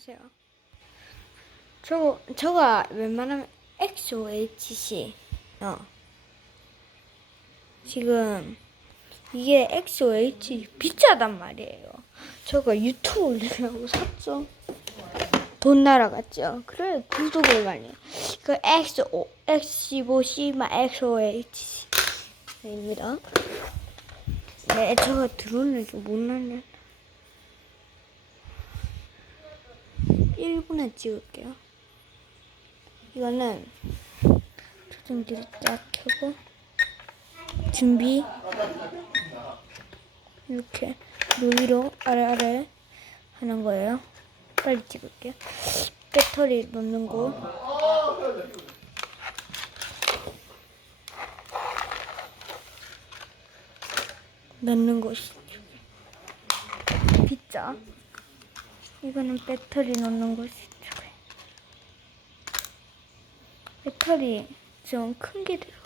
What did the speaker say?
안녕하세요. 저 저가 웬만하면 XOHC 어 지금 이게 XOH 비싸단 말이에요. 저가 유튜브 올리려고 샀죠. 돈 날아갔죠. 그래 구독을 많이. 해요. 그 XO X15C 막 XOHC입니다. 네, 저가 드론을 좀못 날려. 1분에 찍을게요. 이거는 조정기를 딱 켜고 준비 이렇게 위로 아래 아래 하는 거예요. 빨리 찍을게요. 배터리 넣는 거. 넣는 곳이 빗자. 이거는 배터리 넣는 곳이 쪽에. 배터리 좀 큰 게 들어.